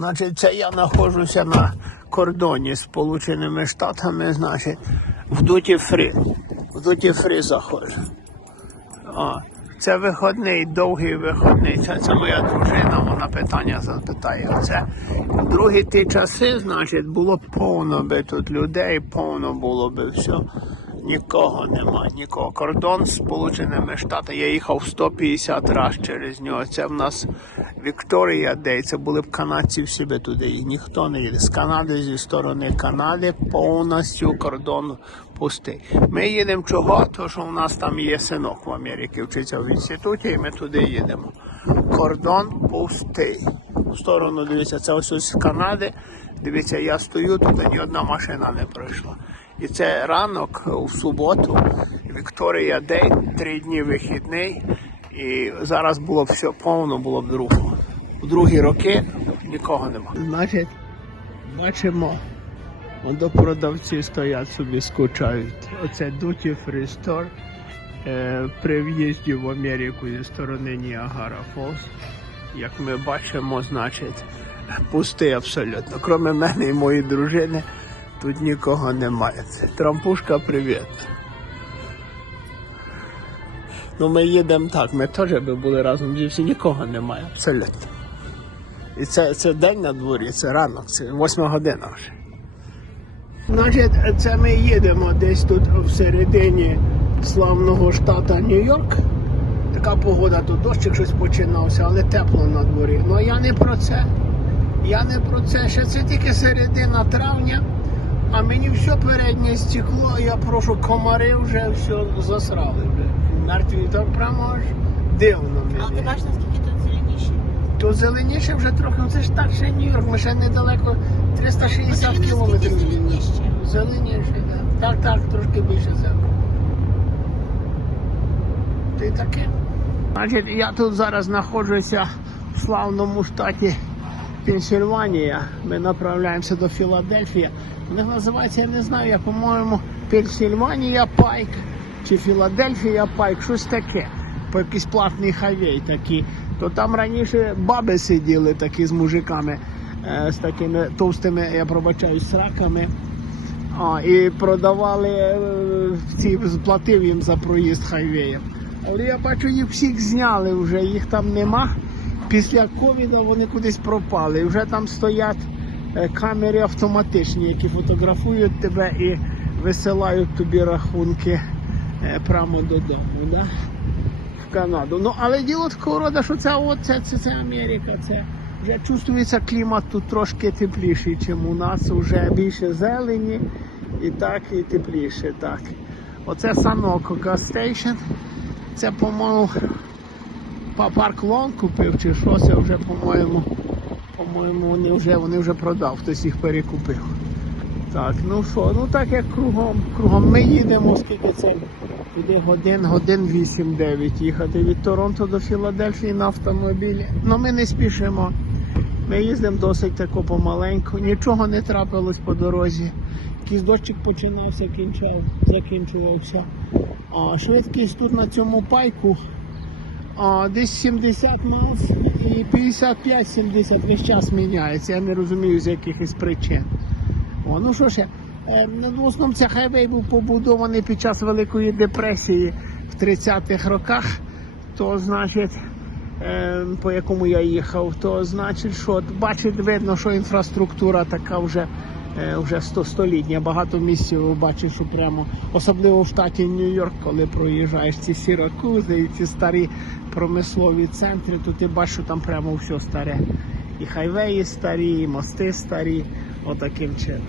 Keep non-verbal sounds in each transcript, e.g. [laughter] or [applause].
Значить, це я знаходжуся на кордоні з Сполученими Штатами, значить, в Дуті Фрі. В Дуті Фрі заходжу. А, це виходний, довгий виходний. Це, це моя дружина, вона питання запитає. Це другі ті часи, значить, було повно би тут людей, повно було би все. Нікого нема, нікого. Кордон з Сполученими Штатами. Я їхав 150 разів через нього. Це в нас Вікторія Дей. Це були б канадці всі би туди. І ніхто не їде. З Канади, зі сторони Канади, повністю кордон пустий. Ми їдемо чого? Тому що у нас там є синок в Америці, вчиться в інституті, і ми туди їдемо. Кордон пустий. В сторону дивіться, це ось ось з Канади. Дивіться, я стою, тут ні одна машина не пройшла. І це ранок в суботу. Вікторія День, три дні вихідний. І зараз було б все повно, було б другого. У другі роки нікого нема. Значить, бачимо, до продавці стоять собі, скучають. Оце Duty Free Store е, при в'їзді в Америку зі сторони Ніагара Фолс. Як ми бачимо, значить, пустий абсолютно. Кроме мене і моєї дружини, тут нікого немає. Це Трампушка, привіт. Ну ми їдемо так, ми теж би були разом зі всі, нікого немає, абсолютно. І це, це день на дворі, це ранок, це восьма година вже. Значить, це ми їдемо десь тут всередині славного штата Нью-Йорк. Така погода, тут дощик щось починався, але тепло на дворі. Ну я не про це. Я не про це. Ще це тільки середина травня, а мені все переднє стекло, я прошу, комари вже все засрали. Мертві так прямо аж дивно А ти мені. бачиш, наскільки тут зеленіше? То зеленіше вже трохи, ну це ж так ще Нью-Йорк, ми ще недалеко 360 Подиви, кілометрів. наскільки зеленіше. Зеленіше, так. Так, так, трошки більше зелені. Ти таке. Значить, я тут зараз знаходжуся в славному штаті Пенсильванія. Ми направляємося до Філадельфії. У них називається, я не знаю, я, по-моєму, Пенсильванія Пайк чи Філадельфія Пайк, щось таке. По якийсь платний хайвей такий. То там раніше баби сиділи такі з мужиками, е, з такими товстими, я пробачаюсь, сраками. А, і продавали е, ці, платив їм за проїзд хайвеєм. Але я бачу, їх всіх зняли вже, їх там нема. Після ковіду вони кудись пропали. Вже там стоять е, камери автоматичні, які фотографують тебе і висилають тобі рахунки е, прямо додому. Да? В Канаду. Ну, але діло такого роду, що це, от, це, це, це Америка, це вже чувствується клімат тут трошки тепліший, ніж у нас. Вже більше зелені і так, і тепліше. Так. Оце Саноко Гастейшн. Це, по-моєму, парк Лон купив чи що, це вже, по-моєму, по-моєму, вони вже, вони вже продав, хтось їх перекупив. Так, ну що, ну так як кругом, кругом ми їдемо, скільки це туди годин, годин 8-9 їхати від Торонто до Філадельфії на автомобілі. Ну ми не спішимо. Ми їздимо досить тако помаленьку, нічого не трапилось по дорозі. Якийсь дощик починався, кінчав, закінчувався. А швидкість тут на цьому пайку десь 70 милс і 55-70 весь час міняється. Я не розумію з якихось причин. О, ну що ще, е, ну, в основному цей хайвей був побудований під час Великої депресії в 30-х роках. То значить, е, по якому я їхав, то значить, що бачить, видно, що інфраструктура така вже. Е, Вже сто столітня, багато місців бачиш, прямо, особливо в штаті Нью-Йорк, коли проїжджаєш ці сіракузи і ці старі промислові центри, то ти бачиш, що там прямо все старе. І хайвеї старі, і мости старі, отаким чином.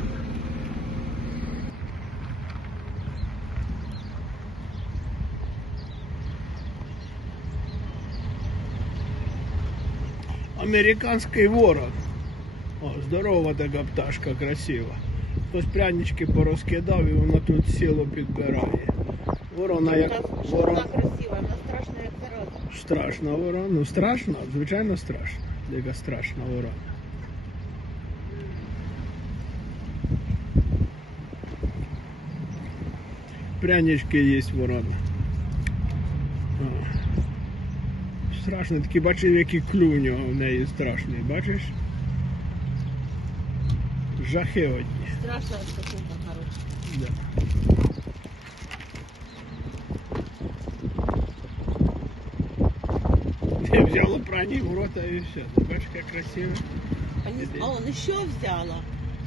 Американський ворон. О, здорова така пташка красива. Хтось прянички порозкидав і вона тут сіло підбирає. Ворона як Вона ворона. красива, вона страшна, як зараза. Страшна ворона. Ну страшно, звичайно страшно. Яка страшна ворона. Прянички є ворона. Страшно, такі бачив, який клюв у в неї страшний, бачиш? Жахи одні. Страшная скотинка, короче. Да. Я взяла прані в рота і все. Ти бачиш, як красиво. Они... Іди. А он еще взяла.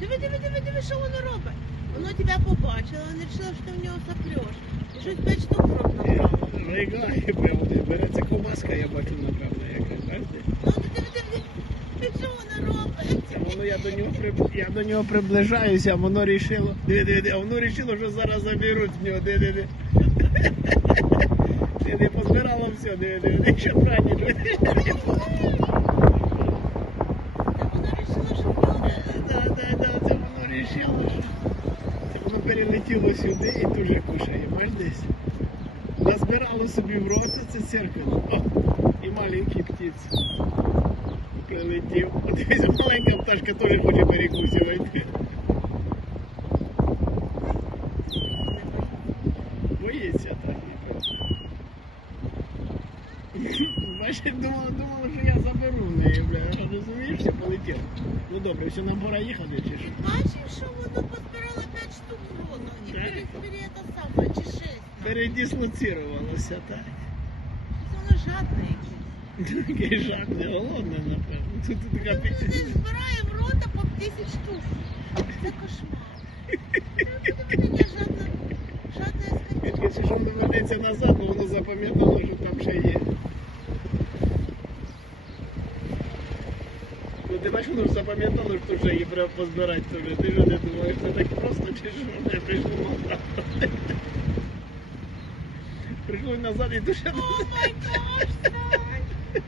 Диви, диви, диви, диви, що воно робить. Воно тебе побачило, воно вирішило, що ти в нього соплеш. І щось п'ять штук в рот набрало. Ригає, певне. Береться ковбаска, я бачу, напевно, яка. Бачите? Ну, ти диви, диви, Диви, що воно робить. Воно я до нього при... я до нього приближаюся, а воно рішило. Диви, а воно рішило, що зараз заберуть з нього. Диви, диви. Диви, позбирало все, диви, диви, що прані. В перелетіло сюди і дуже кушає, бач десь. Назбирало собі в рота це церкало. О, і маленькі птиці. Прилетів. Дивіться, [laughs] маленька пташка теж хоче перекусувати. Боїться так, напевно. [laughs] Бачиш, думала, думала, що я заберу в неї, бля. Розумієш, все полетіло. Ну добре, все нам пора їхати чи що? Бачив, що воно позбирало п'ять штук в рот. І Так. перед це саме, чи шесть. Передислоцірувалося, так. Воно жадне якесь. Такий жах, не голодне, напевно. Тут така Воно пі- десь збирає в рота по 10 штук. Це кошмар. Якщо що воно вернеться назад, то воно запам'ятало, що там ще є. Ну ти бачиш, воно ж запам'ятало, що вже її треба позбирати теж. Ти ж не думаєш, це так просто чи що? Не прийшло назад. Прийшло назад і дуже О май гаш, Сань!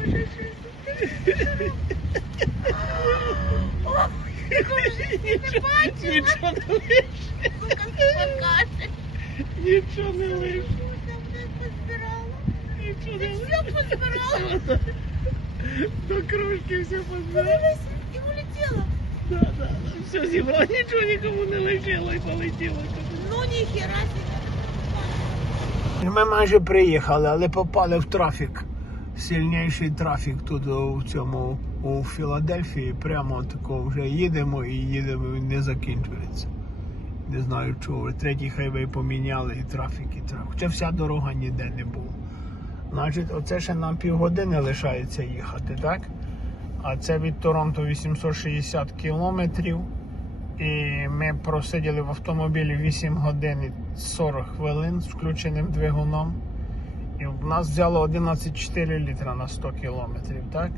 Боже, що це? Ох, ти не бачила? Нічого не лише. Нічого не лише. Позбирала? Нічого не позбирала? Кружки все позбирав. І улетіла. Да, да. Все зібрав, нічого нікому не лишило і полетіло. Ну, ніхера себе. Ми майже приїхали, але попали в трафік. Сильніший трафік тут в цьому у Філадельфії. Прямо тако вже їдемо і їдемо, він не закінчується. Не знаю чого. Третій хайвей поміняли і трафік, і трафік. Хоча вся дорога ніде не була. Значить, оце ще нам півгодини лишається їхати, так? А це від Торонто 860 кілометрів. І ми просиділи в автомобілі 8 годин і 40 хвилин з включеним двигуном. І в нас взяло 11,4 літра на 100 кілометрів, так?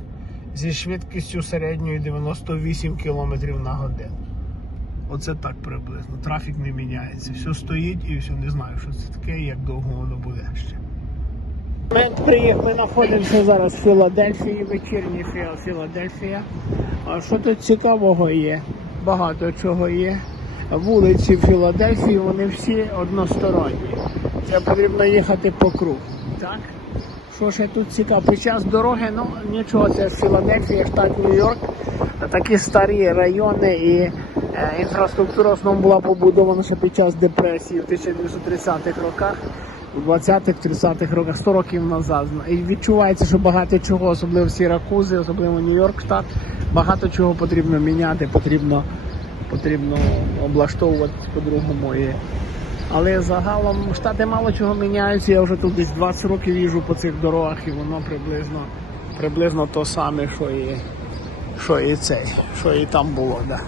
Зі швидкістю середньою 98 кілометрів на годину. Оце так приблизно. Трафік не міняється. Все стоїть і все не знаю, що це таке і як довго воно буде ще. Ми, приїхали, знаходимося зараз в Філадельфії, вечірній Фі- Філадельфія. А що тут цікавого є? Багато чого є. Вулиці Філадельфії, вони всі односторонні. Це потрібно їхати по кругу. Так? Що ще тут цікаво? Під час дороги, ну нічого, це Філадельфія, штат Нью-Йорк. Такі старі райони і е, інфраструктура в основному була побудована ще під час депресії в 1930-х роках. У 20-х, 30-х роках, 100 років назад. І відчувається, що багато чого, особливо всі ракузи, особливо Нью-Йорк штат, багато чого потрібно міняти, потрібно, потрібно облаштовувати по-другому. Але загалом штати мало чого міняються. Я вже тут десь 20 років їжджу по цих дорогах, і воно приблизно, приблизно то саме, що і, що і цей, що і там було. Да.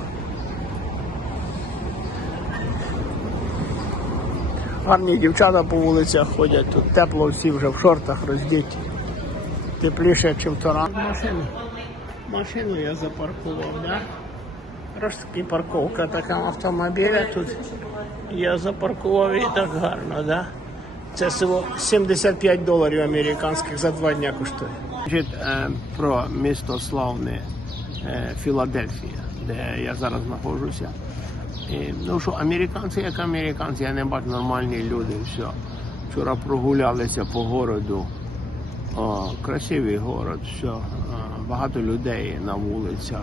Гарні дівчата по вулицях ходять, тут тепло, всі вже в шортах роздіті. Тепліше, ніж в Торонто. Машину. Машину я запаркував, да? Трошки парковка така автомобіля тут. Я запаркував і так гарно, да? Це всього 75 доларів американських за два дня коштує. Е, про місто славне е, Філадельфія, де я зараз знаходжуся. Ну що, американці як американці, я не бачу нормальні люди, все. Вчора прогулялися по городу. О, красивий город, все. Багато людей на вулицях.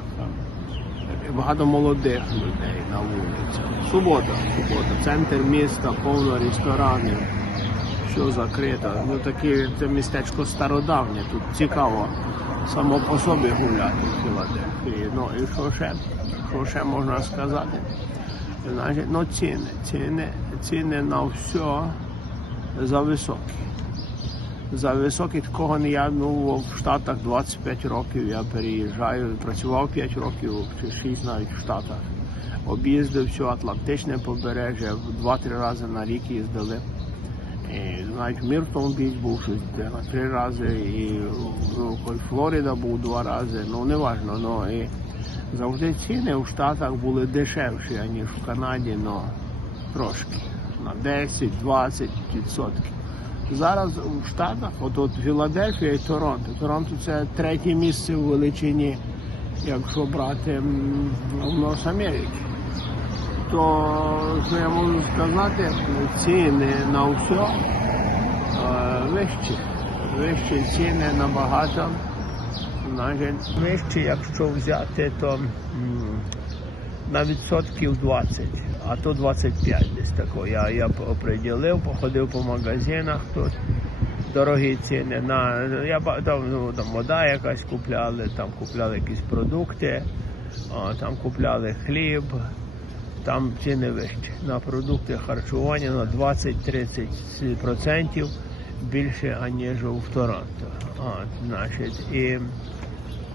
Багато молодих людей на вулицях. Субота, субота, центр міста, повно ресторанів, все закрито. Ну таке це містечко стародавнє, тут цікаво. само по собі гуляти в Філадельфії. Ну і що ще, що ще можна сказати? Значить, ну ціни, ціни, ціни на все зависокі. За високі такого не я ну, в Штатах 25 років я переїжджаю, працював 5 років чи 6 навіть в Штатах. Об'їздив все Атлантичне побережжя, два-три рази на рік їздили. І, навіть Міртон Біч був щось на три рази, і ну, Флорида був два рази, ну не важно, ну, і завжди ціни в Штатах були дешевші, ніж в Канаді, ну трошки. На 10-20 відсотків. Зараз у Штатах, от, от Філадельфія і Торонто. Торонто це третє місце в величині, якщо брати в Америки. То що я можу сказати, ціни на все е, вищі. Вищі ціни набагато. Значить, вищі, якщо взяти, то на відсотків 20, а то 25 десь тако. Я, я оприділив, походив по магазинах тут. Дорогі ціни на я там, ну, там вода якась купляли, там купляли якісь продукти, там купляли хліб, там ціни вищі. На продукти харчування на 20-30% більше, аніж у Торонто. А, значить, і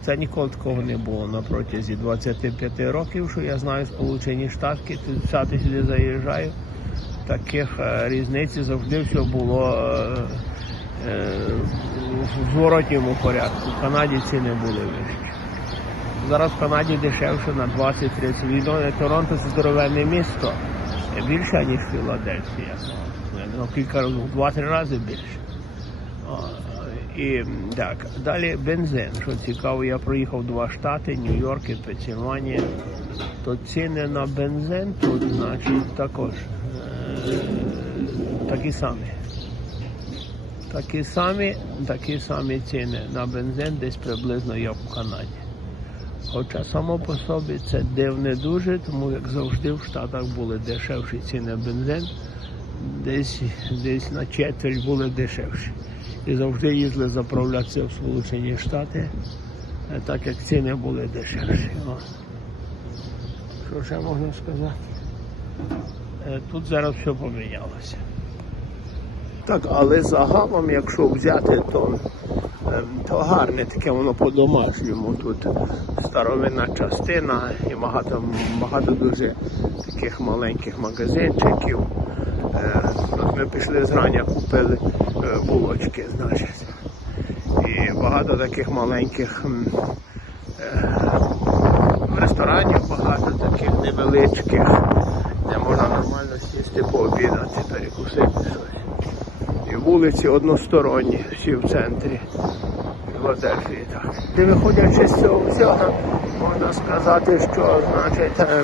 це ніколи такого не було на протязі 25 років, що я знаю Сполучені Штати, Штати сюди заїжджаю. Таких е, різниць завжди все було е, е, в зворотньому порядку. В Канаді ціни були вищі. Зараз в Канаді дешевше на 20-30 відомо. Торонто це здоровенне місто, більше, ніж Філадельфія. Ну, кілька разів, два-три рази більше. І так, далі бензин. Що цікаво, я проїхав два штати, Нью-Йорк і Пенсільванія. То ціни на бензин тут, значить, також е, такі самі. Такі самі, такі самі ціни на бензин десь приблизно як в Канаді. Хоча само по собі це дивне дуже, тому як завжди в Штатах були дешевші ціни на бензин, десь, десь на четверть були дешевші. І завжди їздили заправлятися в Сполучені Штати, е, так як ціни були дешевші. Що ще можна сказати? Е, Тут зараз все помінялося. Так, але загалом, якщо взяти, то, ем, то гарне таке воно по-домашньому. Тут старовинна частина і багато, багато дуже таких маленьких магазинчиків. Ми пішли зрання, купили е, булочки, значить. І багато таких маленьких е, ресторанів, багато таких невеличких, де можна нормально сісти пообідати, перекусити щось. І вулиці односторонні, всі в центрі Філадельфії. Так. І виходячи з цього всього, можна сказати, що значить, е,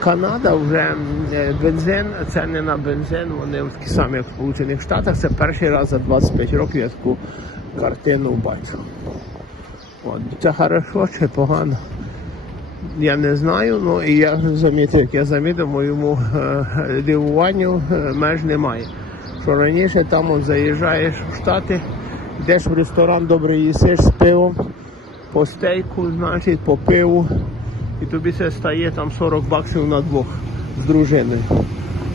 Канада вже е, бензин, це не на бензин, вони такі самі, як в Сполучених Штатах. Це перший раз за 25 років я таку картину бачу. От, це хорошо чи погано? Я не знаю, ну і я замітив, як я замітив, моєму е, дивуванню е, меж немає. Що раніше там от, заїжджаєш в Штати, йдеш в ресторан, добре їсиш з пивом, по стейку, значить, по пиву, і тобі це стає там 40 баксів на двох з дружиною.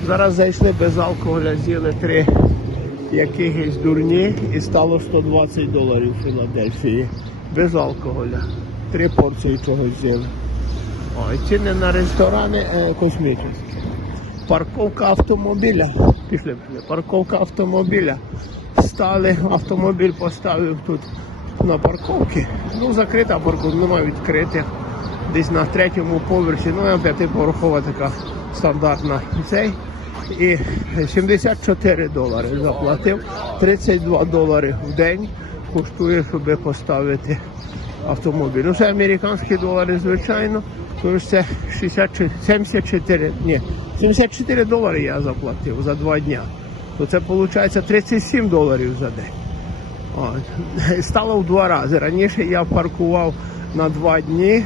Зараз зайшли без алкоголя, з'їли три якихось дурні і стало 120 доларів в Філадельфії. Без алкоголя. Три порції чогось з'їли. О, ціни на ресторани е, космічні. Парковка автомобіля. Пішли, пішли. Парковка автомобіля. Стали, автомобіль поставив тут на парковці. Ну, закрита парковка, немає відкритих. Десь на третьому поверсі, ну, я п'ятиповерхова така стандартна цей. І 74 долари заплатив. 32 долари в день коштує, щоб поставити автомобіль. Ну, це американські долари, звичайно. Тому що це 64, 74, ні, 74 долари я заплатив за два дня. То це виходить 37 доларів за день. От. Стало в два рази. Раніше я паркував на два дні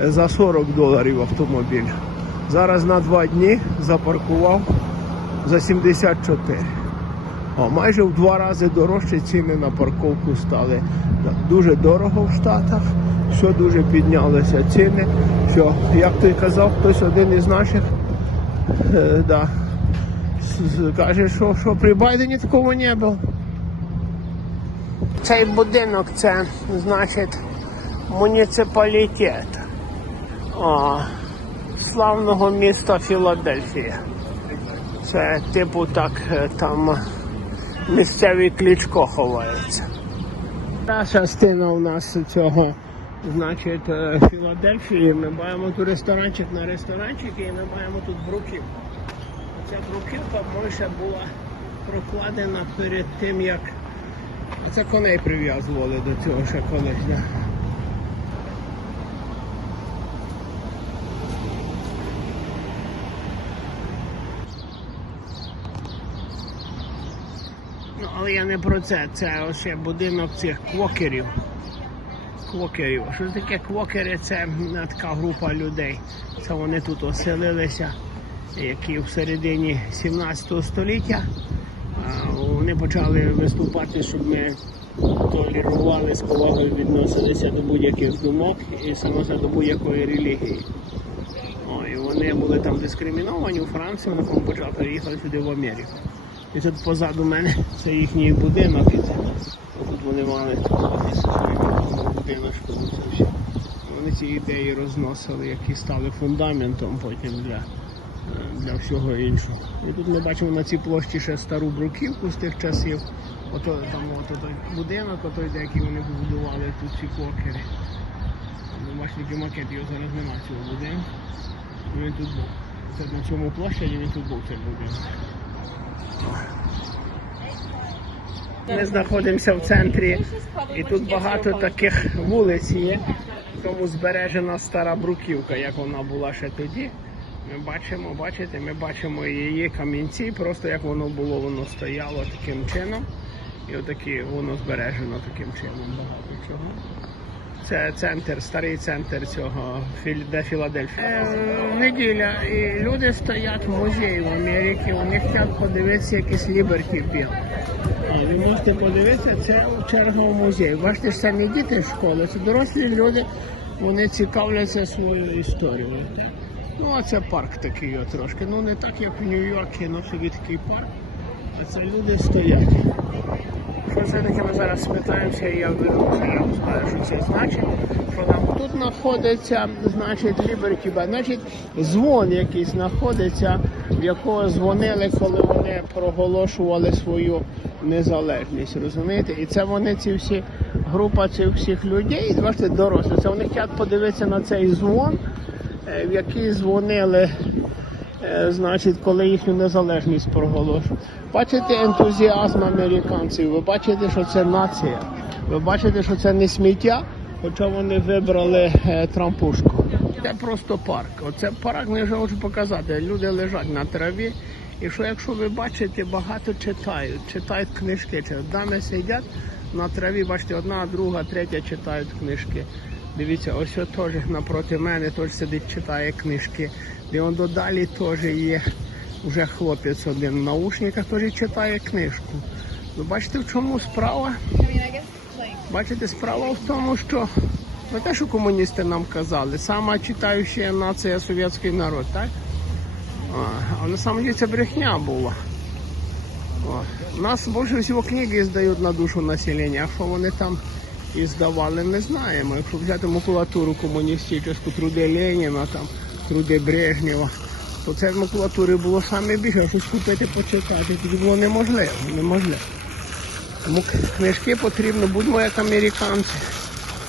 за 40 доларів автомобіль. Зараз на два дні запаркував за 74. О, майже в два рази дорожче ціни на парковку стали. Дуже дорого в Штатах, все дуже піднялися ціни. Що, як той казав, хтось один із наших е, да, каже, що, що при Байдені такого не було. Цей будинок це значить муніципалітет а, славного міста Філадельфія. Це типу так е, там місцевий клічко ховається. Та частина у нас цього, значить, е, Філадельфії. Ми маємо тут ресторанчик на ресторанчик і ми маємо тут бруківку. Ця бруківка більше була прокладена перед тим, як це коней прив'язували до цього ще колись. Ну, але я не про це. Це ось будинок цих квокерів. Квокерів. Що таке квокери? Це така група людей. Це вони тут оселилися, які в середині 17 століття. Вони почали виступати, щоб ми толерували з повагою відносилися до будь-яких думок і саме до будь-якої релігії. О, і вони були там дискриміновані у Франції, вони почали переїхати сюди в Америку. І тут позаду мене це їхній будинок. І це, тут вони мали будиночку. Це все. Вони ці ідеї розносили, які стали фундаментом потім для, для всього іншого. І тут ми бачимо на цій площі ще стару бруківку з тих часів. Ото там ото той будинок, отой, де який вони побудували тут ці кокери. Ну, бачите, макет його зараз немає цього будинку. Ну, Він тут був. Це на цьому площаді він тут був цей будинок. Ми знаходимося в центрі, і тут багато таких вулиць є. Тому збережена стара бруківка, як вона була ще тоді. Ми бачимо, бачите, ми бачимо її камінці, просто як воно було, воно стояло таким чином. І отакі воно збережено таким чином багато чого. Це центр, старий центр цього де Філадельфія. Е, неділя, і люди стоять в музеї в Америці, вони хочуть подивитися якийсь Ліберті Біл. І ви можете подивитися, це черга в музей. Бачите, ж це не діти з школи, це дорослі люди, вони цікавляться своєю історією. Ну, а це парк такий трошки. Ну не так, як в Нью-Йорку, але собі такий парк. А це люди стоять. Що ми зараз спитаємося, і я вернуся, я вам що це значить. Що там тут знаходиться, значить, Liberty Bell. Значить, дзвон якийсь знаходиться, в якого дзвонили, коли вони проголошували свою незалежність, розумієте? І це вони ці всі група цих всіх людей, бачите, дорослі. Це вони хочуть подивитися на цей дзвон, е, в який дзвонили Е, значить, коли їхню незалежність проголошують. Бачите ентузіазм американців, ви бачите, що це нація. Ви бачите, що це не сміття, хоча вони вибрали е, трампушку. Це просто парк. Оце парк не вже хочу показати. Люди лежать на траві. І що якщо ви бачите, багато читають, читають книжки. Дами сидять на траві, бачите, одна, друга, третя читають книжки. Дивіться, ось теж напроти мене теж сидить, читає книжки. І он додалі теж є вже хлопець один в наушниках, теж читає книжку. Ви бачите, в чому справа? Бачите, справа в тому, що не те, що комуністи нам казали, сама читаюча нація совєтський народ, так? А, на деле це брехня була. У нас більше всього книги здають на душу населення, а що вони там і здавали, не знаємо. Якщо взяти макулатуру комуністичну, труди Леніна, там, труди Брежнєва, то це макулатури було саме більше, щось купити, почитати, тоді було неможливо. неможливо. Тому книжки потрібно, будьмо як американці.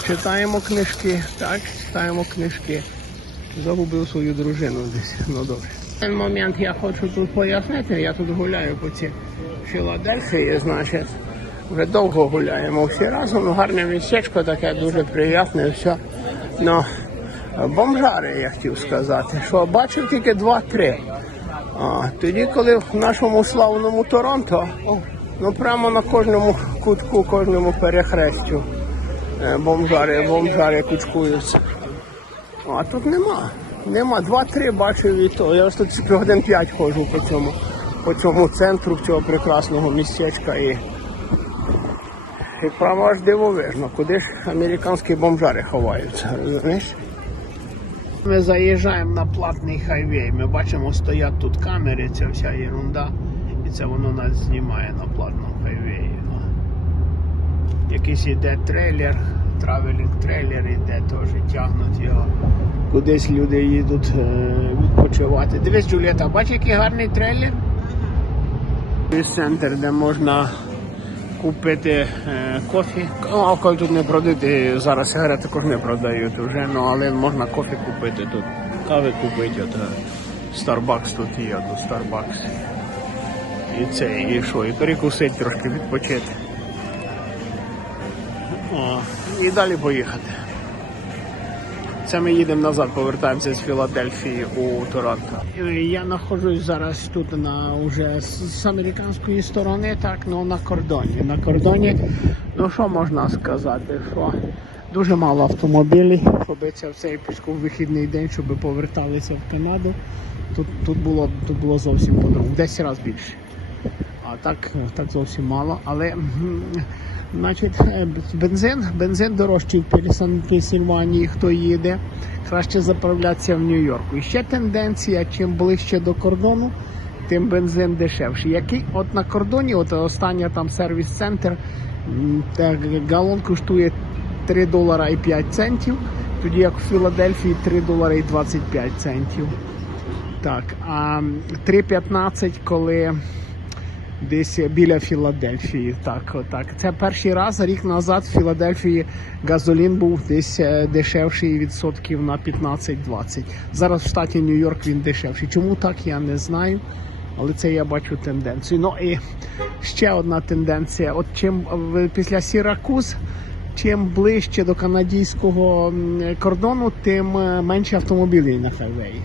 Читаємо книжки, так, читаємо книжки. Загубив свою дружину десь. Ну добре. Цей момент я хочу тут пояснити. Я тут гуляю по цій Філадельфії, значить. Вже довго гуляємо всі разом. Ну, гарне містечко таке, дуже приємне, все. Ну, бомжари, я хотів сказати, що бачив тільки два-три. А, тоді, коли в нашому славному Торонто, ну прямо на кожному кутку, кожному перехрестю е, бомжари, бомжари кучкуються. А тут нема. Нема. Два-три бачив і то. Я ось тут годин п'ять ходжу по цьому по цьому центру цього прекрасного містечка і, і право аж дивовижно, куди ж американські бомжари ховаються, розумієш? Ми заїжджаємо на платний хайвей. Ми бачимо, стоять тут камери, ця вся ерунда. І це воно нас знімає на платному хайвеї. Якийсь іде трейлер, травелінг трейлер іде, теж тягнуть його. Кудись люди їдуть е, відпочивати. Дивись, Джуліета, бачиш, який гарний трейлер? Центр, де можна купити е, кофі. Ну, алкоголь тут не продати, зараз сигарети також не продають вже, ну, але можна кофі купити тут. Кави купити, от е, Starbucks тут є, до Starbucks. І це, і що, і перекусити трошки відпочити. О, і далі поїхати. Це ми їдемо назад, повертаємося з Філадельфії у Торонто. Е, Я знаходжусь зараз тут на уже з, американської сторони, так, ну на кордоні. На кордоні, ну що можна сказати, що дуже мало автомобілів, щоб в цей вихідний день, щоб поверталися в Канаду. Тут, тут було тут було зовсім по-другому, 10 разів більше. Так, так зовсім мало. Але значить, е, бензин, бензин дорожчий в Пенсильванії, хто їде, краще заправлятися в Нью-Йорку. І ще тенденція, чим ближче до кордону, тим бензин дешевший. Який от на кордоні, от остання там сервіс-центр, галон коштує 3 долара і 5 центів, тоді як в Філадельфії 3 долари і 25 центів. Так, а 3,15, коли десь біля Філадельфії. Так, отак. Це перший раз рік назад в Філадельфії газолін був десь е, дешевший відсотків на 15-20. Зараз в штаті Нью-Йорк він дешевший. Чому так, я не знаю. Але це я бачу тенденцію. Ну і ще одна тенденція. От чим після Сіракуз, чим ближче до канадського кордону, тим е, менше автомобілів на хайвеї.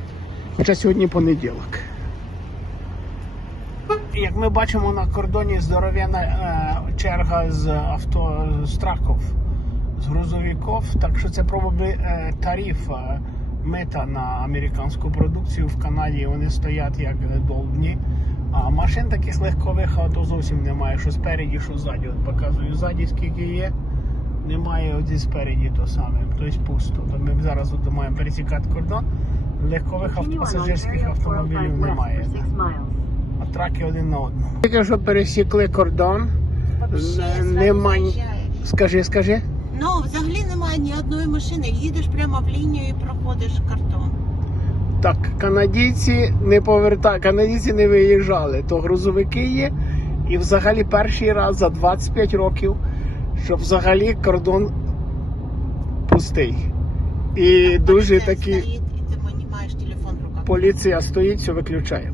Хоча сьогодні понеділок. Як ми бачимо на кордоні здоров'яна е, черга з авто з траків, з грузовиків, так що це пробує е, тариф е, мита на американську продукцію в Канаді. Вони стоять як довбні. А машин таких легкових авто зовсім немає, що спереді, що ззаді. От показую ззаді, скільки є. Немає от зі спереді то саме, тобто пусто. То ми зараз от маємо пересікати кордон. Легкових авто, Continue on пасажирських автомобілів 405 west немає. For 6 miles. А траки один на одну. Тільки що пересікли кордон. Вообще, Н- зразу нема ні- заїжджаєш. Скажи, скажи. Ну, взагалі немає ні одної машини. Їдеш прямо в лінію і проходиш картон. Так, канадійці не поверта... канадійці не виїжджали, то грузовики є. І взагалі перший раз за 25 років, що взагалі кордон пустий. І дуже Поліція такі стоїть, і ти маєш телефон в руках. поліція стоїть, все виключає.